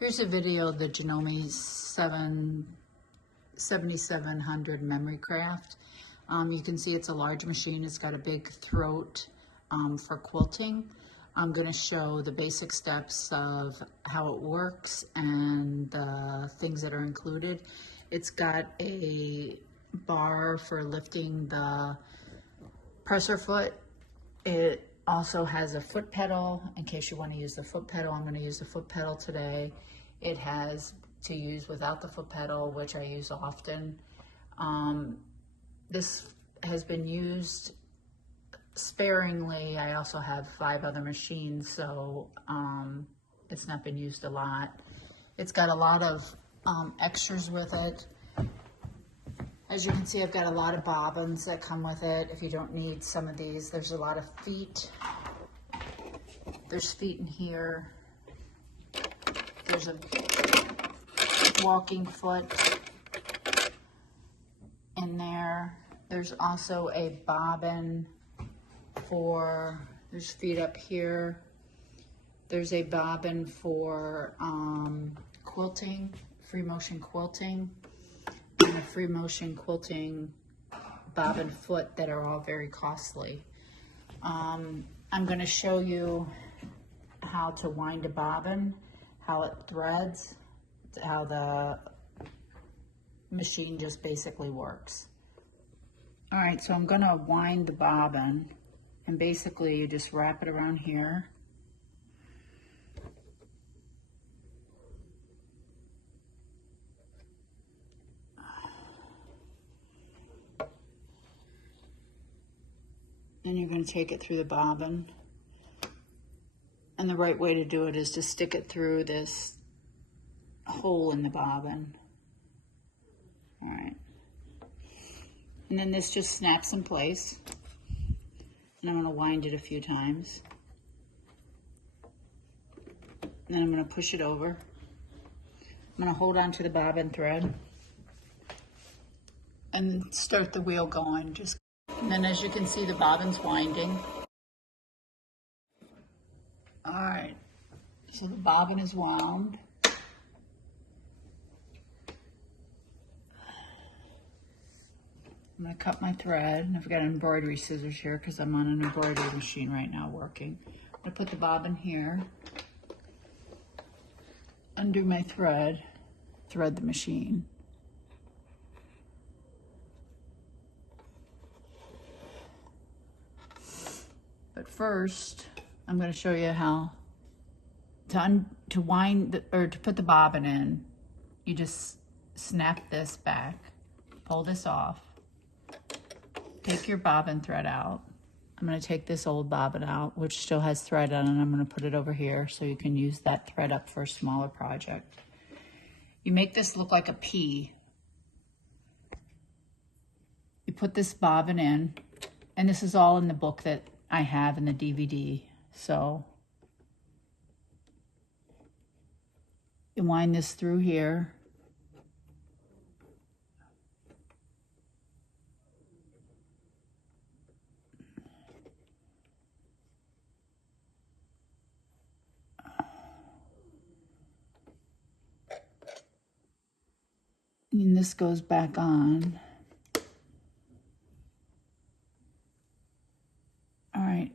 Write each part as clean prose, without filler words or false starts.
Here's a video of the Janome 7700 MemoryCraft. You can see it's a large machine. It's got a big throat for quilting. I'm going to show the basic steps of how it works and the things that are included. It's got a bar for lifting the presser foot. It also has a foot pedal in case you want to use the foot pedal. I'm going to use the foot pedal today. It has to use without the foot pedal, which I use often. This has been used sparingly. I also have 5 other machines, so it's not been used a lot. It's got a lot of extras with it. As you can see, I've got a lot of bobbins that come with it. If you don't need some of these, there's a lot of feet. There's feet in here. There's a walking foot in there. There's also a bobbin for, there's feet up here. There's a bobbin for quilting, free motion quilting, and a free motion quilting bobbin foot that are all very costly. I'm going to show you how to wind a bobbin, how it threads, how the machine just basically works. All right, so I'm going to wind the bobbin, and basically you just wrap it around here. And you're going to take it through the bobbin. And the right way to do it is to stick it through this hole in the bobbin. All right. And then this just snaps in place. And I'm going to wind it a few times. And then I'm going to push it over. I'm going to hold on to the bobbin thread and start the wheel going. And then as you can see, the bobbin's winding. All right, so the bobbin is wound. I'm gonna cut my thread. I've got embroidery scissors here because I'm on an embroidery machine right now working. I'm gonna put the bobbin here, undo my thread, thread the machine. But first, I'm going to show you how to wind or to put the bobbin in. You just snap this back, pull this off, take your bobbin thread out. I'm going to take this old bobbin out, which still has thread on it, and I'm going to put it over here so you can use that thread up for a smaller project. You make this look like a pea. You put this bobbin in, and this is all in the book that I have in the DVD. So you wind this through here. And this goes back on. All right,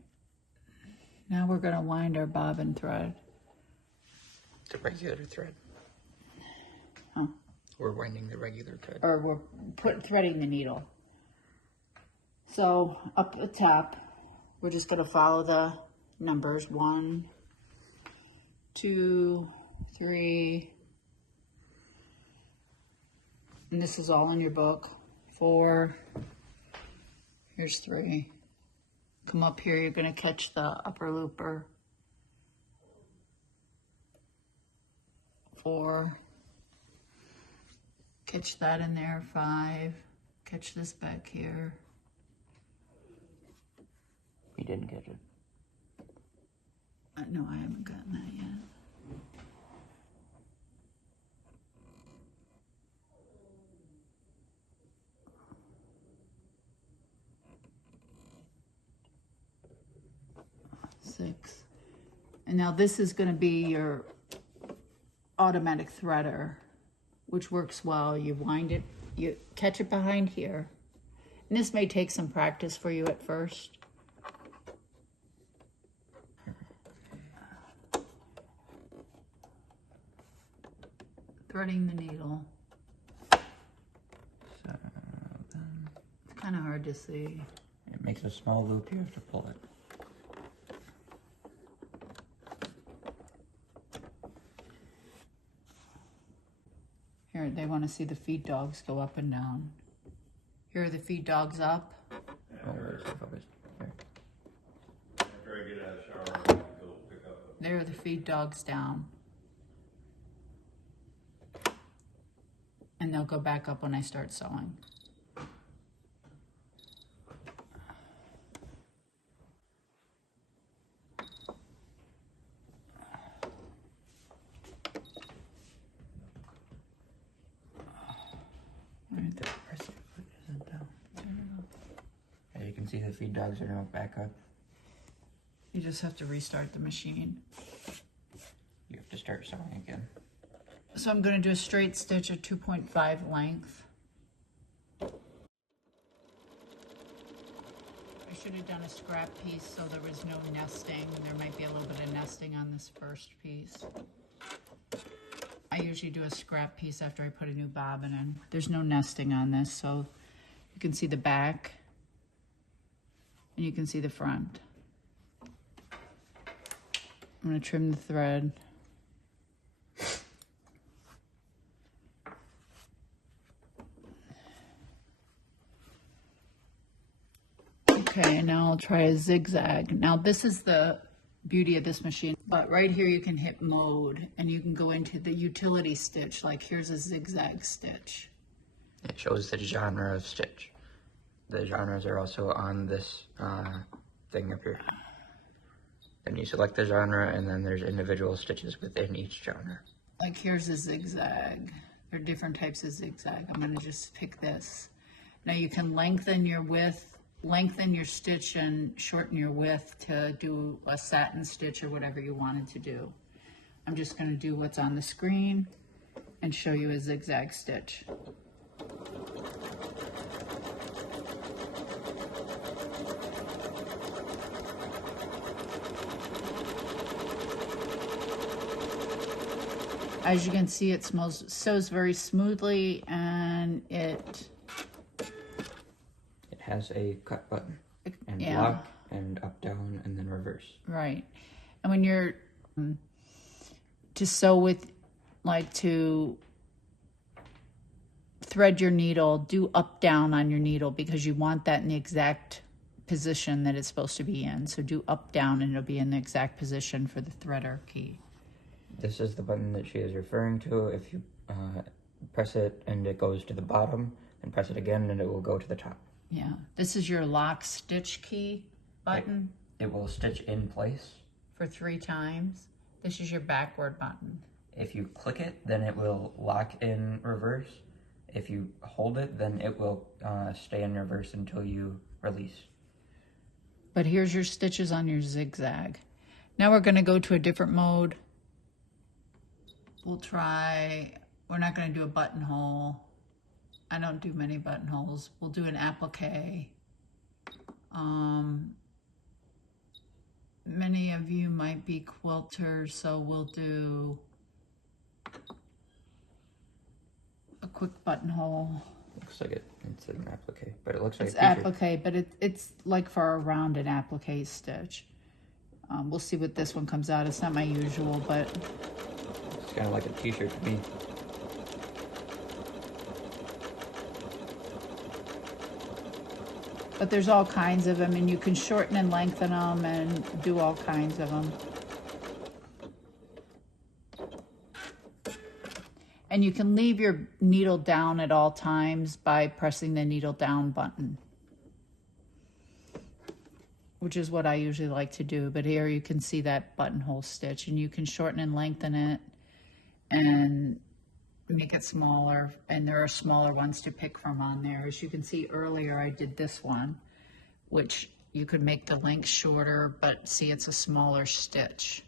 now we're going to wind our bobbin thread. The regular thread. Huh? We're winding the regular thread. Or we're threading the needle. So up the top, we're just going to follow the numbers. 1, 2, 3. And this is all in your book. 4. Here's 3. Come up here, you're going to catch the upper looper. 4. Catch that in there. 5. Catch this back here. You didn't get it. No, I haven't gotten that yet. And now this is going to be your automatic threader, which works well. You wind it, you catch it behind here. And this may take some practice for you at first. Threading the needle. So then It's kind of hard to see. it makes a small loop, you have to pull it. Here, they want to see the feed dogs go up and down. Here are the feed dogs up. Oh, where's the focus? Here. After I get out of the shower, I'm gonna go pick up a There are the feed dogs down. And they'll go back up when I start sewing. Right there. Press it. Put it down. Yeah, you can see the feed dogs are now back up. You just have to restart the machine. You have to start sewing again. So I'm going to do a straight stitch at 2.5 length. I should have done a scrap piece so there was no nesting. There might be a little bit of nesting on this first piece. I usually do a scrap piece after I put a new bobbin in. There's no nesting on this, so you can see the back and you can see the front. I'm going to trim the thread. Okay, now I'll try a zigzag. Now this is the beauty of this machine, but right here you can hit mode and you can go into the utility stitch, like here's a zigzag stitch. It shows the genre of stitch. The genres are also on this thing up here. Then you select the genre and then there's individual stitches within each genre. Like here's a zigzag. There are different types of zigzag. I'm gonna just pick this. Now you can lengthen your width, lengthen your stitch and shorten your width to do a satin stitch or whatever you wanted to do. I'm just going to do what's on the screen and show you a zigzag stitch. As you can see, it sews very smoothly, and it has a cut button and yeah. block and up, down, and then reverse. Right. And when you're to sew with, like to thread your needle, do up, down on your needle because you want that in the exact position that it's supposed to be in. So do up, down, and it'll be in the exact position for the threader key. This is the button that she is referring to. If you press it and it goes to the bottom, and press it again and it will go to the top. Yeah, this is your lock stitch key button. It will stitch in place. For 3 times. This is your backward button. If you click it, then it will lock in reverse. If you hold it, then it will stay in reverse until you release. But here's your stitches on your zigzag. Now we're going to go to a different mode. We'll try, we're not going to do a buttonhole. I don't do many buttonholes. We'll do an applique. Many of you might be quilters, so we'll do a quick buttonhole. Looks like it's an applique, but it looks like it's applique, but it's like for a rounded applique stitch. We'll see what this one comes out. It's not my usual, but it's kind of like a t-shirt to me. But there's all kinds of them, and you can shorten and lengthen them and do all kinds of them. And you can leave your needle down at all times by pressing the needle down button, which is what I usually like to do. But here you can see that buttonhole stitch, and you can shorten and lengthen it and make it smaller, and there are smaller ones to pick from on there. As you can see earlier, I did this one, which you could make the length shorter, but see, it's a smaller stitch.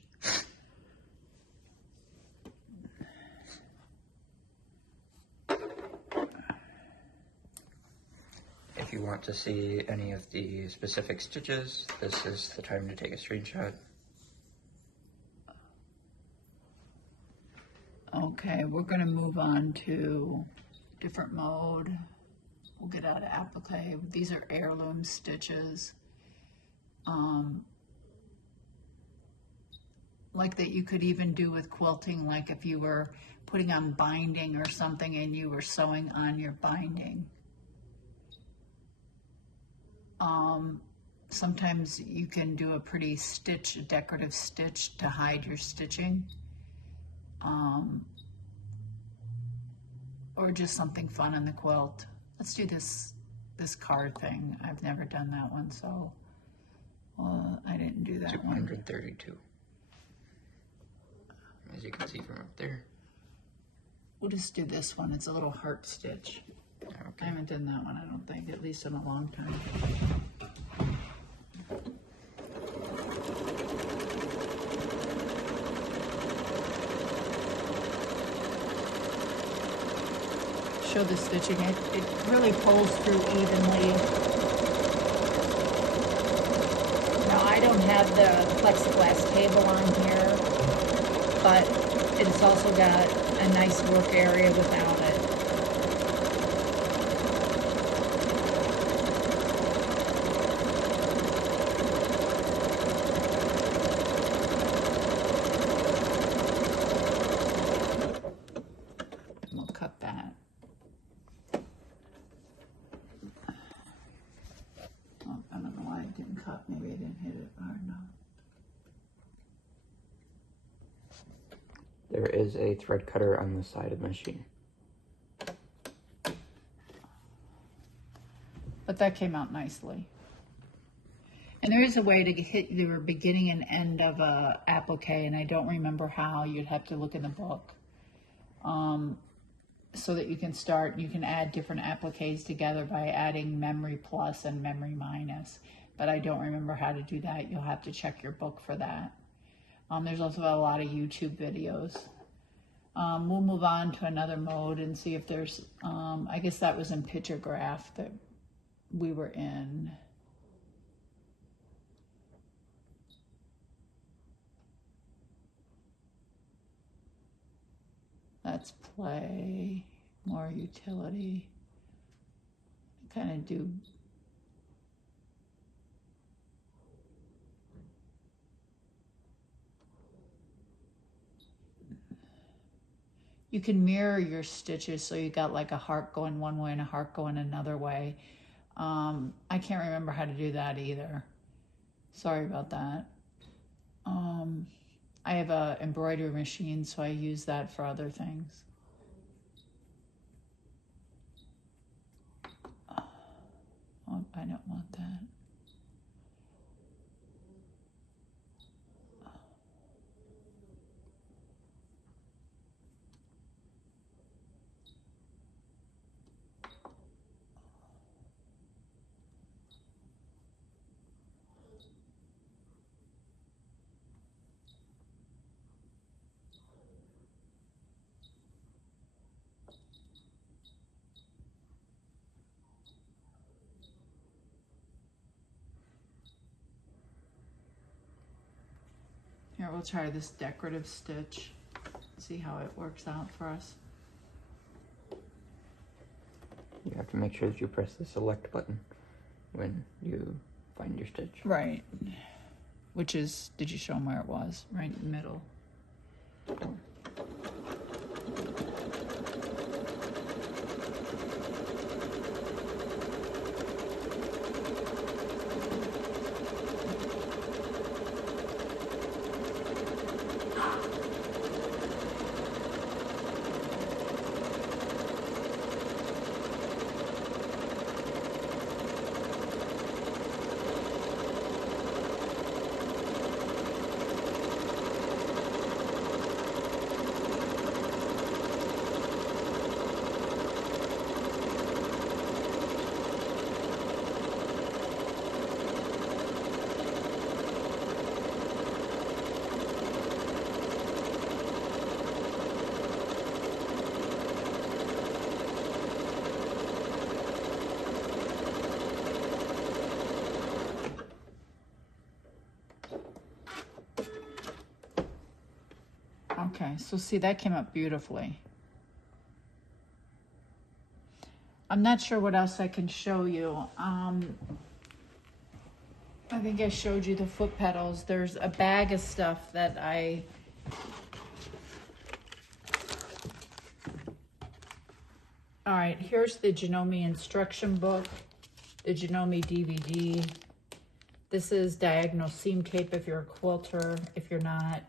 want to see any of the specific stitches, this is the time to take a screenshot. Okay, we're gonna move on to different mode. We'll get out of applique. These are heirloom stitches. Like that you could even do with quilting, like if you were putting on binding or something and you were sewing on your binding. Sometimes you can do a pretty stitch, a decorative stitch to hide your stitching. Or just something fun on the quilt. Let's do this card thing. I've never done that one, so I didn't do that 232. As you can see from up there. We'll just do this one. It's a little heart stitch. Okay. I haven't done that one, I don't think, at least in a long time. Show the stitching. It really pulls through evenly. Now I don't have the plexiglass table on here, but it's also got a nice work area without it. And we'll cut that. Oh, I don't know why it didn't cut. Maybe I didn't hit it hard enough. There is a thread cutter on the side of the machine. But that came out nicely. And there is a way to hit the beginning and end of a applique, and I don't remember how. You'd have to look in the book. So that you can start, you can add different appliques together by adding memory plus and memory minus. But I don't remember how to do that. You'll have to check your book for that. There's also a lot of YouTube videos. We'll move on to another mode and see if there's, I guess that was in pictograph that we were in. Let's play, more utility. Kind of do. You can mirror your stitches, so you got like a heart going one way and a heart going another way. I can't remember how to do that either. Sorry about that. I have a embroidery machine, so I use that for other things. Oh, I don't want that. Here, we'll try this decorative stitch. See how it works out for us. You have to make sure that you press the select button when you find your stitch. Right. Which is, did you show them where it was? Right in the middle. Okay, so see, that came up beautifully. I'm not sure what else I can show you. I think I showed you the foot pedals. There's a bag of stuff that all right, here's the Janome instruction book, the Janome DVD. This is diagonal seam tape if you're a quilter. If you're not,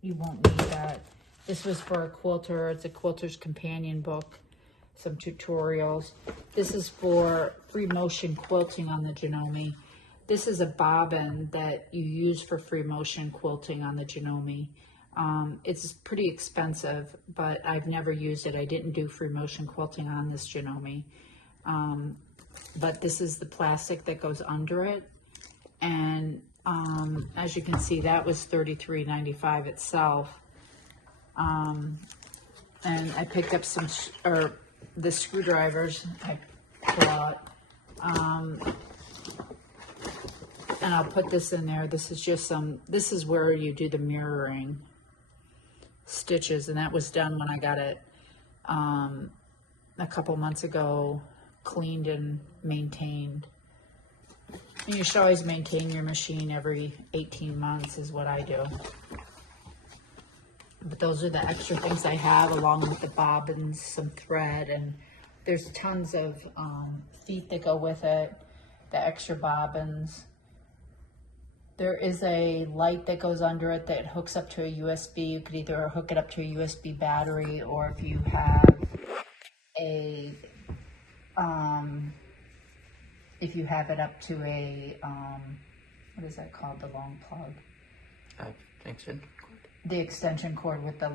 you won't need that. This was for a quilter. It's a quilter's companion book, some tutorials. This is for free motion quilting on the Janome. This is a bobbin that you use for free motion quilting on the Janome. It's pretty expensive, but I've never used it. I didn't do free motion quilting on this Janome. But this is the plastic that goes under it. And as you can see, that was $33.95 itself. And I picked up the screwdrivers I bought. And I'll put this in there. This is just this is where you do the mirroring stitches, and that was done when I got it a couple months ago, cleaned and maintained. And you should always maintain your machine every 18 months is what I do. But those are the extra things I have, along with the bobbins, some thread, and there's tons of feet that go with it, the extra bobbins. There is a light that goes under it that hooks up to a USB. You could either hook it up to a USB battery, or if you have it up to a, what is that called, the long plug? Extension cord. The extension cord with the,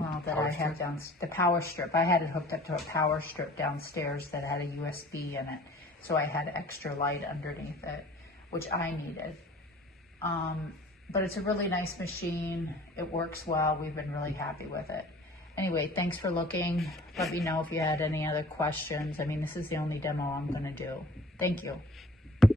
I have down, the power strip. I had it hooked up to a power strip downstairs that had a USB in it. So I had extra light underneath it, which I needed. But it's a really nice machine. It works well. We've been really happy with it. Anyway, thanks for looking. Let me know if you had any other questions. I mean, this is the only demo I'm gonna do. Thank you.